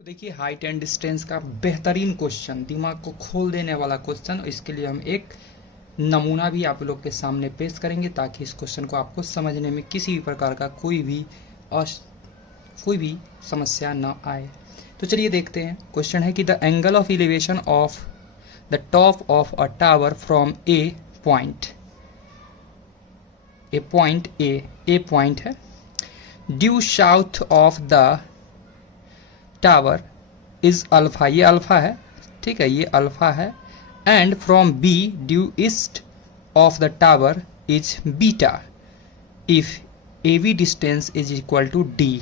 तो देखिए height and distance का बेहतरीन क्वेश्चन, दिमाग को खोल देने वाला क्वेश्चन। इसके लिए हम एक नमूना भी आप लोग के सामने पेश करेंगे ताकि इस क्वेश्चन को आपको समझने में किसी भी प्रकार का कोई भी समस्या न आए। तो चलिए देखते हैं। क्वेश्चन है कि the angle of elevation of the top of a tower from a point A point है due south of the tower is alpha. ये अल्फा है, ठीक है, ये अल्फा है। And from B due east of the tower is beta if A B distance is equal to D,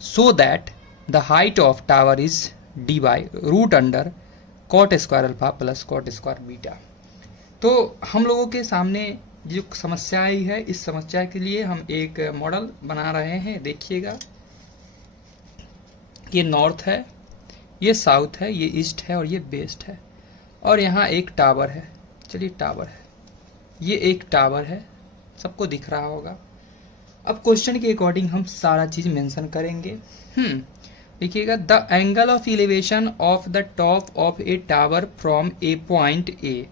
so that the height of tower is D by root under cot square alpha plus cot square beta. तो हम लोगों के सामने जो समस्या आई है, इस समस्या के लिए हम एक मॉडल बना रहे हैं। देखिएगा, ये नॉर्थ है, ये साउथ है, ये ईस्ट है और ये वेस्ट है, और यहाँ एक टावर है। चलिए टावर है, ये एक टावर है, सबको दिख रहा होगा। अब क्वेश्चन के अकॉर्डिंग हम सारा चीज मेंशन करेंगे। देखिएगा, the angle of elevation of the top of A tower from a point ए,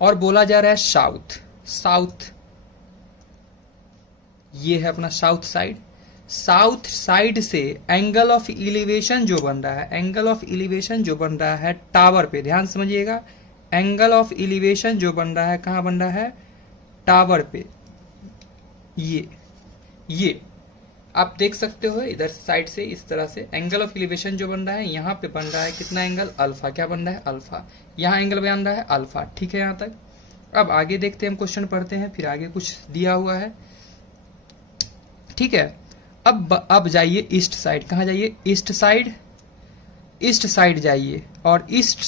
और बोला जा रहा है साउथ, ये है अपना साउथ साइड। साउथ साइड से एंगल ऑफ एलिवेशन जो बन रहा है, एंगल ऑफ एलिवेशन जो बन रहा है टावर पे, ध्यान समझिएगा, एंगल ऑफ एलिवेशन जो बन रहा है कहां बन रहा है? टावर पे। ये आप देख सकते हो इधर साइड से, इस तरह से एंगल ऑफ एलिवेशन जो बन रहा है यहाँ पे बन रहा है कितना एंगल? अल्फा। क्या बन रहा है? अल्फा। यहाँ एंगल बन रहा है अल्फा, ठीक है यहाँ तक। अब आगे देखते हैं, हम क्वेश्चन पढ़ते हैं, फिर आगे कुछ दिया हुआ है, ठीक है। अब जाइए ईस्ट साइड। कहाँ जाइए? ईस्ट साइड जाइए, और ईस्ट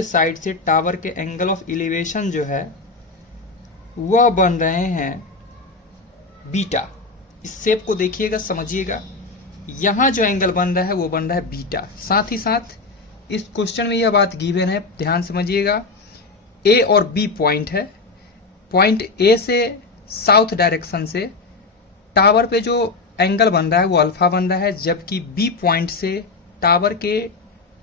साइड से टावर के एंगल ऑफ एलिवेशन जो है वह बन रहे हैं बीटा। इस शेप को देखिएगा, समझिएगा, यहां जो एंगल बन रहा है वो बन रहा है बीटा। साथ ही साथ इस क्वेश्चन में यह बात गिवन है, ध्यान समझिएगा, ए और बी पॉइंट है। पॉइंट ए से साउथ डायरेक्शन से टावर पे जो एंगल बन रहा है वो अल्फा बन रहा है, जबकि बी पॉइंट से टावर के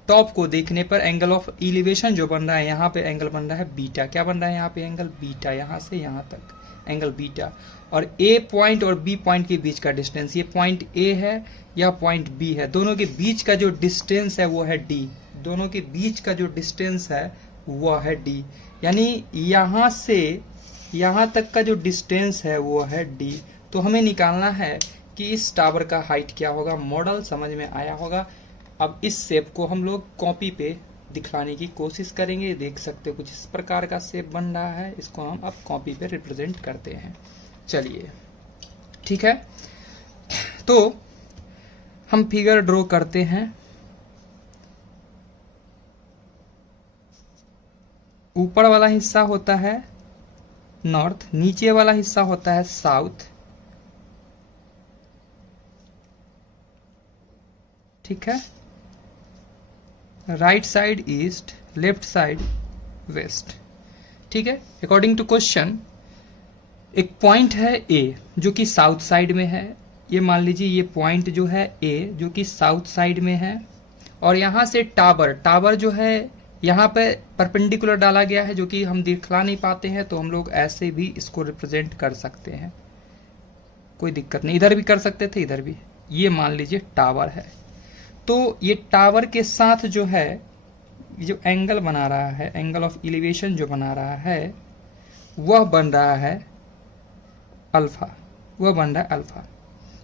टॉप को देखने पर एंगल ऑफ एलिवेशन जो बन रहा है यहाँ पे एंगल बन रहा है बीटा। क्या बन रहा है यहाँ पे? एंगल बीटा, यहाँ से यहाँ तक एंगल बीटा। और ए पॉइंट और बी पॉइंट के बीच का डिस्टेंस, ये पॉइंट ए है, यह पॉइंट बी है, दोनों के बीच का जो डिस्टेंस है वो है डी। दोनों के बीच का जो डिस्टेंस है वो है डी, यानी यहाँ से यहाँ तक का जो डिस्टेंस है वो है डी। तो हमें निकालना है कि इस टावर का हाइट क्या होगा। मॉडल समझ में आया होगा। अब इस शेप को हम लोग कॉपी पे दिखलाने की कोशिश करेंगे। देख सकते हो कुछ इस प्रकार का शेप बन रहा है, इसको हम अब कॉपी पे रिप्रेजेंट करते हैं। चलिए, ठीक है, तो हम फिगर ड्रॉ करते हैं। ऊपर वाला हिस्सा होता है नॉर्थ, नीचे वाला हिस्सा होता है साउथ, ठीक है। Right side east, left side west, ठीक है। अकॉर्डिंग टू क्वेश्चन एक पॉइंट है ए जो कि साउथ साइड में है। ये मान लीजिए ये पॉइंट जो है ए जो कि साउथ साइड में है, और यहां से टावर जो है यहाँ पे परपेंडिकुलर डाला गया है, जो कि हम दिखला नहीं पाते हैं, तो हम लोग ऐसे भी इसको रिप्रेजेंट कर सकते हैं, कोई दिक्कत नहीं। इधर भी कर सकते थे, इधर भी। ये मान लीजिए टावर है, तो ये टावर के साथ जो है जो एंगल बना रहा है, एंगल ऑफ एलिवेशन जो बना रहा है वह बन रहा है अल्फा, वह बन रहा है अल्फा।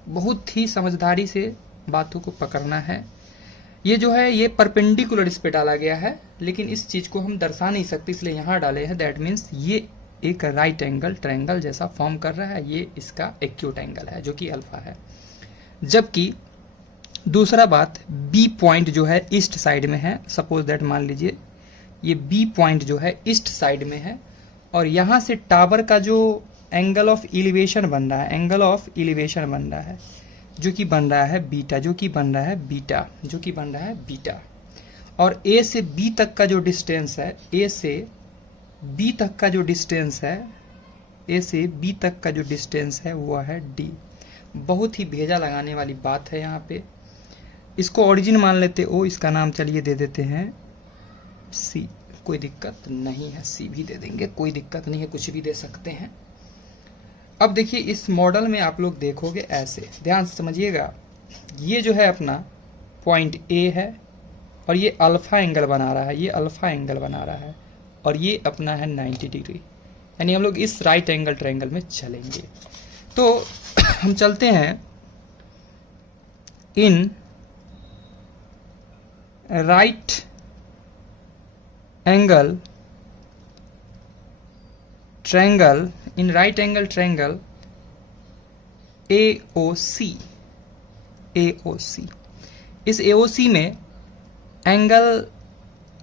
बहुत ही समझदारी से बातों को पकड़ना है। ये जो है ये परपेंडिकुलर इस पे डाला गया है, लेकिन इस चीज को हम दर्शा नहीं सकते, इसलिए यहां डाले हैं। दैट मीन्स ये एक राइट एंगल ट्रायंगल जैसा फॉर्म कर रहा है, ये इसका एक्यूट एंगल है जो कि अल्फा है। जबकि दूसरा बात, बी पॉइंट जो है ईस्ट साइड में है। सपोज दैट मान लीजिए ये बी पॉइंट जो है ईस्ट साइड में है, और यहां से टावर का जो एंगल ऑफ एलिवेशन बन रहा है, एंगल ऑफ एलिवेशन बन रहा है जो कि बन रहा है बीटा, जो कि बन रहा है बीटा। और ए से बी तक का जो डिस्टेंस है, ए से बी तक का जो डिस्टेंस है वो है डी। बहुत ही भेजा लगाने वाली बात है यहाँ पे। इसको ओरिजिन मान लेते ओ, इसका नाम चलिए दे देते हैं सी, कोई दिक्कत नहीं है, सी भी दे देंगे, कोई दिक्कत नहीं है, कुछ भी दे सकते हैं। अब देखिए इस मॉडल में आप लोग देखोगे ऐसे, ध्यान से समझिएगा, ये जो है अपना पॉइंट ए है और ये अल्फा एंगल बना रहा है, ये अल्फा एंगल बना रहा है और ये अपना है 90 डिग्री, यानी हम लोग इस राइट एंगल ट्रायंगल में चलेंगे। तो हम चलते हैं इन राइट एंगल ट्रायंगल, इन right angle triangle AOC, AOC, इस AOC में एंगल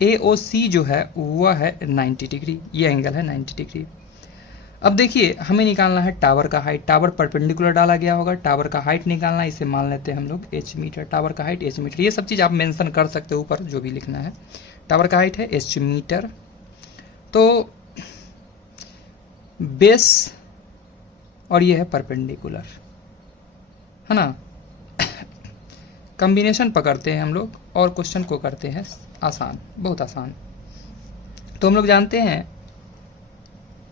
AOC जो है वह है 90 डिग्री, ये एंगल है 90 डिग्री। अब देखिए हमें निकालना है टावर का हाइट, टावर परपेंडिकुलर डाला गया होगा, टावर का हाइट निकालना है, इसे मान लेते हैं हम लोग h मीटर, टावर का हाइट h मीटर, ये सब चीज़ आप मेंशन कर सकते हो ऊपर जो भी लिखना है। टावर का हाइट है h मीटर, तो बेस और ये है परपेंडिकुलर, है ना। कॉम्बिनेशन पकड़ते हैं हम लोग और क्वेश्चन को करते हैं आसान, बहुत आसान। तो हम लोग जानते हैं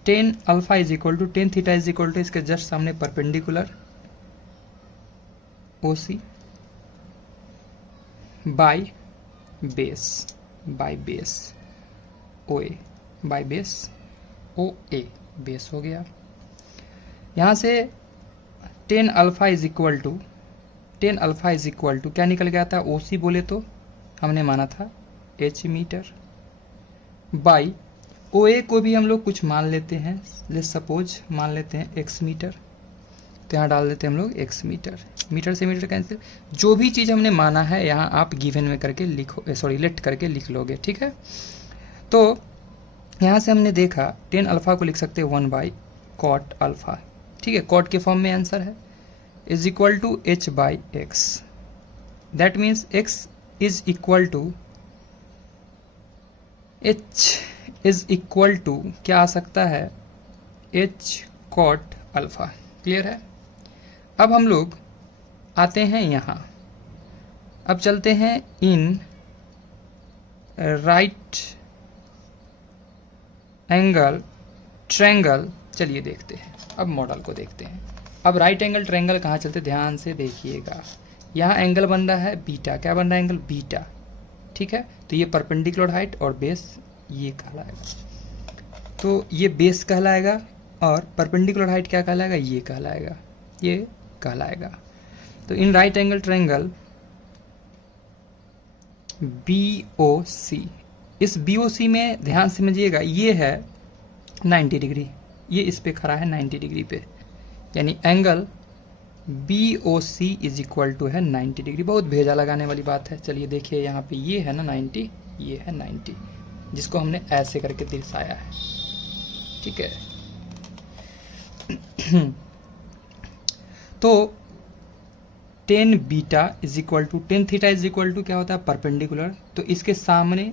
tan alpha is equal to tan theta is equal to इसके जस्ट सामने perpendicular OC by base, by base OA, by base OA, base हो गया। यहाँ से tan alpha is equal to, tan alpha is equal to क्या निकल गया था, OC बोले तो हमने माना था h मीटर, बाई OA को भी हम लोग कुछ मान लेते हैं, लेट्स सपोज मान लेते हैं x मीटर, तो यहाँ डाल देते हैं हम लोग x मीटर, मीटर से मीटर कैंसिल, जो भी चीज़ हमने माना है यहाँ आप गिवन में करके लिखो, सॉरी लेट करके लिख लोगे, ठीक है। तो यहाँ से हमने देखा tan अल्फा को लिख सकते हैं 1 बाई कॉट अल्फा, ठीक है, कॉट के फॉर्म में आंसर है, is equal to h by x, that means x is equal to h is equal to क्या आ सकता है, h कॉट अल्फा, क्लियर है। अब हम लोग आते हैं यहाँ, अब चलते हैं इन राइट एंगल ट्रायंगल, चलिए देखते हैं, अब मॉडल को देखते हैं। अब राइट एंगल ट्रायंगल कहाँ चलते, ध्यान से देखिएगा, यहाँ एंगल बन रहा है बीटा, क्या बन रहा है, एंगल बीटा, ठीक है। तो ये परपेंडिकुलर हाइट और बेस ये कहलाएगा, तो ये बेस कहलाएगा और परपेंडिकुलर हाइट क्या कहलाएगा, ये कहलाएगा, ये कहलाएगा। तो इन राइट एंगल ट्रायंगल BOC, इस BOC में ध्यान समझिएगा ये है 90 डिग्री, ये इस पे खड़ा है 90 डिग्री पे, यानी angle BOC is equal to है 90 डिग्री। बहुत भेजा लगाने वाली बात है। चलिए देखिए यहाँ पे ये है ना 90, ये है 90, जिसको हमने ऐसे करके दर्शाया है, ठीक है। तो tan beta is equal to tan theta is equal to क्या होता है, परपेंडिकुलर, तो इसके सामने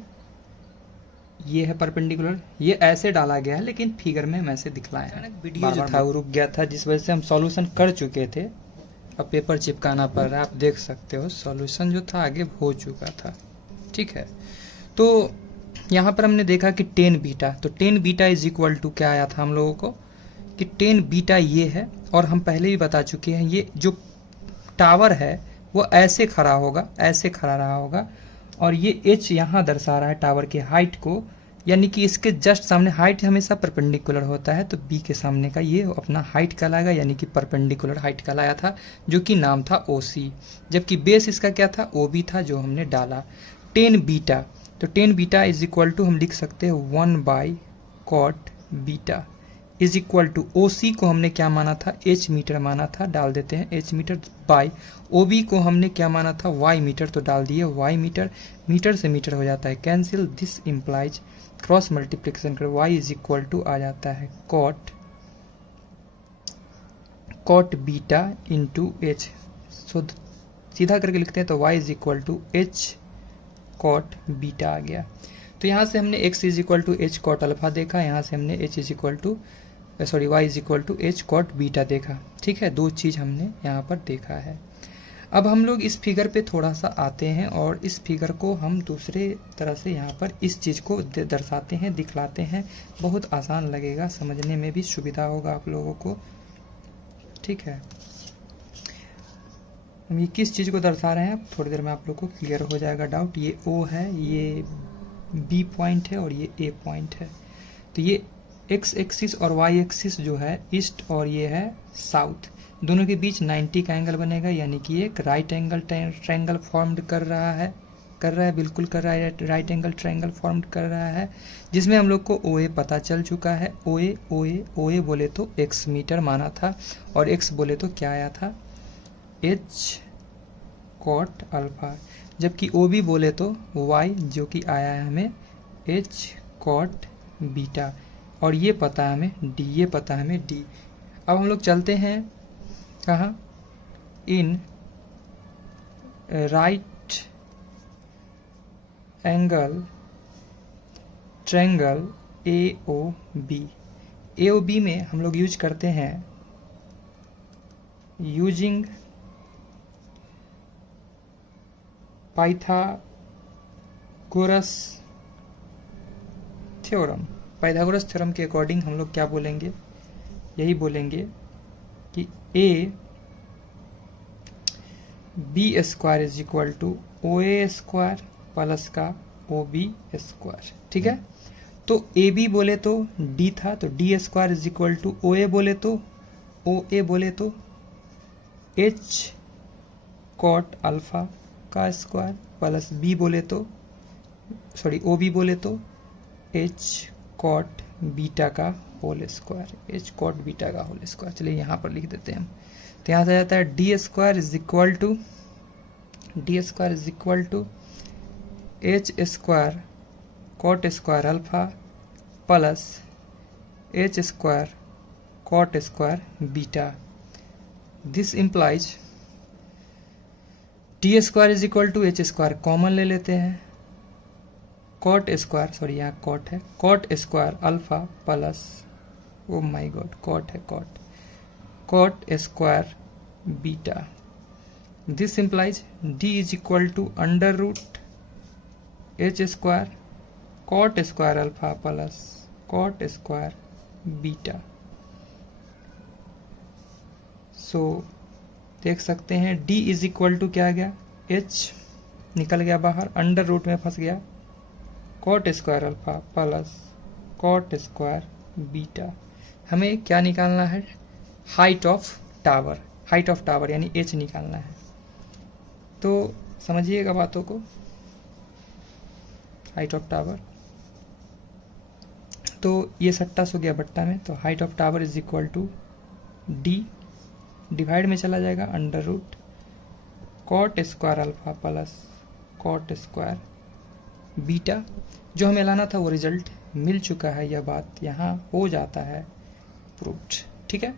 ये है परपेंडिकुलर, ये ऐसे डाला गया है लेकिन फिगर में हम ऐसे दिखलाए हैं। वीडियो जो था वो रुक गया था जिस वजह से हम सॉल्यूशन कर चुके थे, अब पेपर चिपकाना पड़ रहा है, आप देख सकते हो सॉल्यूशन जो था आगे हो चुका था, ठीक है। तो यहाँ पर हमने देखा कि tan बीटा, तो tan beta is equal to क्या आया था हम लोगों को कि tan बीटा ये है, और हम पहले भी बता चुके हैं ये जो टावर है वो ऐसे खड़ा होगा, ऐसे खड़ा रहा होगा, और ये h यहाँ दर्शा रहा है टावर के हाइट को, यानी कि इसके जस्ट सामने हाइट हमेशा परपेंडिकुलर होता है, तो b के सामने का ये अपना हाइट कहलाएगा, यानी कि परपेंडिकुलर हाइट कहलाया था, जो कि नाम था OC, जबकि बेस इसका क्या था, OB था, जो हमने डाला tan बीटा। तो tan beta is equal to हम लिख सकते हैं 1 by cot beta is equal to OC को हमने क्या माना था, h मीटर माना था, डाल देते हैं h मीटर, बाई OB को हमने क्या माना था, y मीटर, तो डाल दिए y मीटर, मीटर से मीटर हो जाता है cancel, this implies cross multiplication कर y इज इक्वल टू आ जाता है cot beta into h, so सीधा करके लिखते हैं तो y is equal to h cot beta आ गया। तो यहाँ से हमने x is equal to h cot alpha देखा, यहाँ से हमने h is equal to sorry y is equal to H cot beta देखा। ठीक है, दो चीज़ हमने यहाँ पर देखा है। अब हम लोग इस फिगर पे थोड़ा सा आते हैं और इस फिगर को हम दूसरे तरह से यहाँ पर इस चीज़ को दर्शाते हैं, दिखलाते हैं। बहुत आसान लगेगा, समझने में भी सुविधा होगा आप लोगों को। ठीक है, हम ये किस चीज़ को दर्शा रहे हैं थोड़ी देर में आप लोग को क्लियर हो जाएगा डाउट। ये O है, ये B पॉइंट है और ये A पॉइंट है। तो ये x एक्सिस और y एक्सिस जो है ईस्ट और ये है साउथ, दोनों के बीच 90 का एंगल बनेगा, यानी कि एक राइट एंगल ट्रायंगल फॉर्म्ड कर रहा है, बिल्कुल कर रहा है, राइट एंगल ट्रायंगल फॉर्म्ड कर रहा है, जिसमें हम लोग को OA पता चल चुका है। OA बोले तो x मीटर माना था और x बोले तो क्या आया था, h कॉट अल्फा, जबकि OB बोले तो y जो कि आया है हमें h कॉट बीटा, और ये पता है हमें d, ये पता है हमें d। अब हम लोग चलते हैं कहाँ, in right angle triangle AOB में हम लोग यूज करते हैं using Pythagoras theorem. Pythagoras theorem के अकॉर्डिंग हम लोग क्या बोलेंगे, यही बोलेंगे कि AB square is equal to OA square plus का OB स्क्वायर। ठीक है, तो AB बोले तो D था, तो D square is equal to OA बोले तो H कॉट अल्फा का स्क्वायर प्लस B बोले तो OB बोले तो H कॉट बीटा का whole square, H cot beta का होल स्क्वायर। चलिए यहाँ पर लिख देते हैं हम, तो यहाँ से आ जाता है D square is equal to H square cot square alpha plus H square cot square beta. This implies D square is equal to H square common ले लेते हैं, कॉट स्क्वायर, सॉरी यहाँ कॉट है, cot square alpha plus, oh my god cot है, cot square beta. This implies D is equal to under root H square cot square alpha plus cot square beta. So देख सकते हैं D is equal to क्या आ गया, H निकल गया बाहर, under root में फंस गया, cot square alpha plus cot square beta. हमें क्या निकालना है, हाइट ऑफ टावर यानी H निकालना है। तो समझिएगा बातों को, हाइट ऑफ टावर, तो ये सट्टा सो गया बट्टा में, तो height of tower is equal to D, divide में चला जाएगा under root cot square alpha plus cot square beta. जो हमें लाना था वो रिजल्ट मिल चुका है, यह बात यहाँ हो जाता है प्रूव्ड। ठीक है।